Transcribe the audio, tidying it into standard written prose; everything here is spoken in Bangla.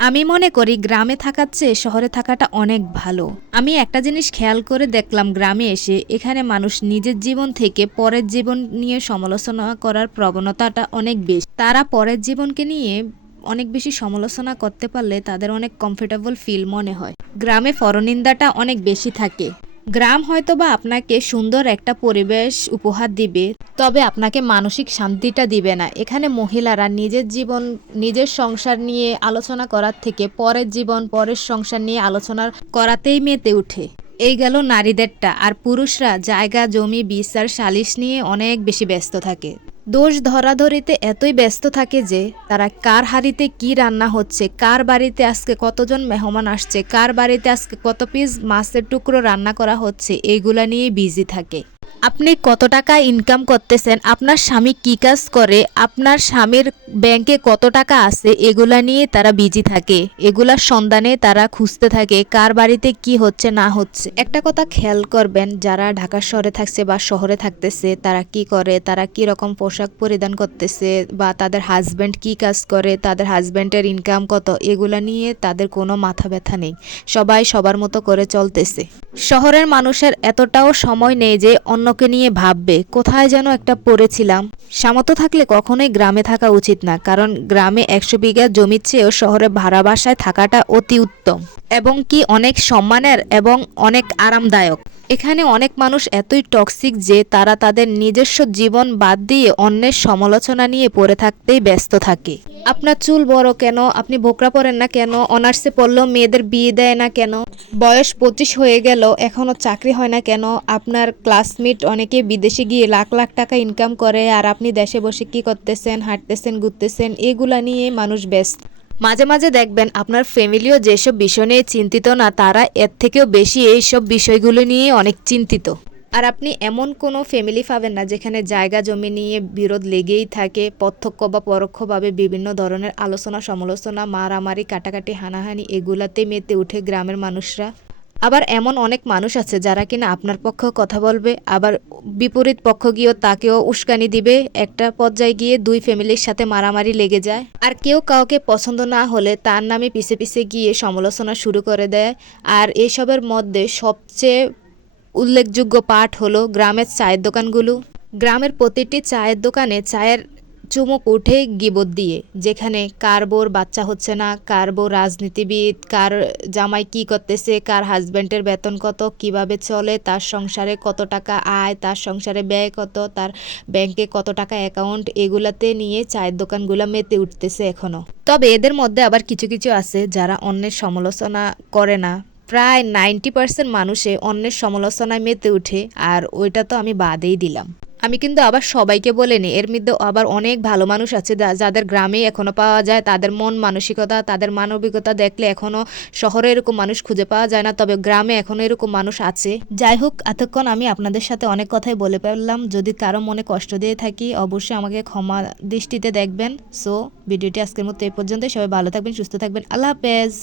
আমি মনে করি গ্রামে থাকার চেয়ে শহরে থাকাটা অনেক ভালো। আমি একটা জিনিস খেয়াল করে দেখলাম, গ্রামে এসে এখানে মানুষ নিজের জীবন থেকে পরের জীবন নিয়ে সমালোচনা করার প্রবণতাটা অনেক বেশি। তারা পরের জীবনকে নিয়ে অনেক বেশি সমালোচনা করতে পারলে তাদের অনেক কমফোর্টেবল ফিল মনে হয়। গ্রামে পরনিন্দাটা অনেক বেশি থাকে। গ্রাম হয়তোবা আপনাকে সুন্দর একটা পরিবেশ উপহার দিবে, তবে আপনাকে মানসিক শান্তিটা দিবে না। এখানে মহিলারা নিজের জীবন, নিজের সংসার নিয়ে আলোচনা করার থেকে পরের জীবন, পরের সংসার নিয়ে আলোচনা করাতেই মেতে উঠে। এই গেল নারীদেরটা। আর পুরুষরা জায়গা জমি বিচার সালিশ নিয়ে অনেক বেশি ব্যস্ত থাকে। দোষ ধরাধরিতে এতই ব্যস্ত থাকে যে তারা কার হাঁড়িতে কি রান্না হচ্ছে, কার বাড়িতে আজকে কতজন মেহমান আসছে, কার বাড়িতে আজকে কত পিস মাছের টুকরো রান্না করা হচ্ছে, এইগুলা নিয়ে বিজি থাকে। আপনি কত টাকা ইনকাম করতেছেন, আপনার স্বামী কি কাজ করে, আপনার স্বামীর ব্যাংকে কত টাকা আছে, এগুলা নিয়ে তারা বিজি থাকে। এগুলার সন্ধানে তারা খুঁজতে থাকে কার বাড়িতে কি হচ্ছে না হচ্ছে। একটা কথা খেয়াল করবেন, যারা ঢাকা শহরে থাকছে বা শহরে থাকতেছে তারা কি করে, তারা কি রকম পোশাক পরিধান করতেছে, বা তাদের হাজব্যান্ড কি কাজ করে, তাদের হাজব্যান্ডের ইনকাম কত, এগুলা নিয়ে তাদের কোনো মাথা ব্যথা নেই। সবাই সবার মতো করে চলতেছে। শহরের মানুষের এতটাও সময় নেই যে অন্যকে নিয়ে ভাববে। কোথায় যেন একটা পড়েছিলাম, সামর্থ্য থাকলে কখনোই গ্রামে থাকা উচিত না, কারণ গ্রামে 100 বিঘা জমির চেয়েও শহরে ভাড়া বাসায় থাকাটা অতি উত্তম, এবং কি অনেক সম্মানের এবং অনেক আরামদায়ক। এখানে অনেক মানুষ এতই টক্সিক যে তারা তাদের নিজস্ব জীবন বাদ দিয়ে অন্যের সমালোচনা নিয়ে পড়ে থাকতেই ব্যস্ত থাকে। আপনার চুল বড় কেন, আপনি বোকরা পরেন না কেন, অনার্সে পড়লেও মেয়েদের বিয়ে দেয় না কেন, বয়স 25 হয়ে গেল এখনও চাকরি হয় না কেন, আপনার ক্লাসমেট অনেকে বিদেশে গিয়ে লাখ লাখ টাকা ইনকাম করে আর আপনি দেশে বসে কি করতেছেন, হাঁটতেছেন, ঘুরতেছেন, এগুলা নিয়ে মানুষ ব্যস্ত। মাঝে মাঝে দেখবেন আপনার ফ্যামিলিও যেসব বিষয় নিয়ে চিন্তিত না, তারা এর থেকেও বেশি এইসব বিষয়গুলো নিয়ে অনেক চিন্তিত। আর আপনি এমন কোনো ফ্যামিলি পাবেন না যেখানে জায়গা জমি নিয়ে বিরোধ লেগেই থাকে, প্রত্যক্ষ বা পরোক্ষভাবে বিভিন্ন ধরনের আলোচনা সমালোচনা, মারামারি, কাটাকাটি, হানাহানি, এগুলাতে মেতে উঠে গ্রামের মানুষরা। আবার এমন অনেক মানুষ আছে যারা কিনা আপনার পক্ষেও কথা বলবে, আবার বিপরীত পক্ষ গিয়েও তাকেও উস্কানি দিবে। একটা পর্যায়ে গিয়ে দুই ফ্যামিলির সাথে মারামারি লেগে যায়, আর কেউ কাউকে পছন্দ না হলে তার নামে পিছে পিছে গিয়ে সমালোচনা শুরু করে দেয়। আর এসবের মধ্যে সবচেয়ে উল্লেখযোগ্য পার্ট হলো গ্রামের চায়ের দোকানগুলো। গ্রামের প্রতিটি চায়ের দোকানে চায়ের চুমুক উঠে গিবত দিয়ে, যেখানে কার বোর বাচ্চা হচ্ছে না, কার বউ রাজনীতিবিদ, কার জামাই কি করতেছে, কার হাজব্যান্ডের বেতন কত, কিভাবে চলে, তার সংসারে কত টাকা আয়, তার সংসারে ব্যয় কত, তার ব্যাংকে কত টাকা অ্যাকাউন্ট, এগুলাতে নিয়ে চায়ের দোকানগুলো মেতে উঠতেছে এখনো। তবে এদের মধ্যে আবার কিছু কিছু আছে যারা অন্যের সমালোচনা করে না। প্রায় 90% মানুষে অন্যের সমালোচনায় মেতে উঠে, আর ওইটা তো আমি বাদেই দিলাম। আমি কিন্তু আবার সবাইকে বলিনি, এর মধ্যে আবার অনেক ভালো মানুষ আছে যাদের গ্রামে এখনো পাওয়া যায়। তাদের মন মানসিকতা, তাদের মানবিকতা দেখলে এখনো শহরে এরকম মানুষ খুঁজে পাওয়া যায় না, তবে গ্রামে এখনো এরকম মানুষ আছে। যাই হোক, এতক্ষণ আমি আপনাদের সাথে অনেক কথাই বলে ফেললাম। যদি কারো মনে কষ্ট দিয়ে থাকি অবশ্যই আমাকে ক্ষমা দৃষ্টিতে দেখবেন। সো ভিডিওটি আজকের মতো এই পর্যন্ত। সবাই ভালো থাকবেন, সুস্থ থাকবেন। আল্লাহ হাফেজ।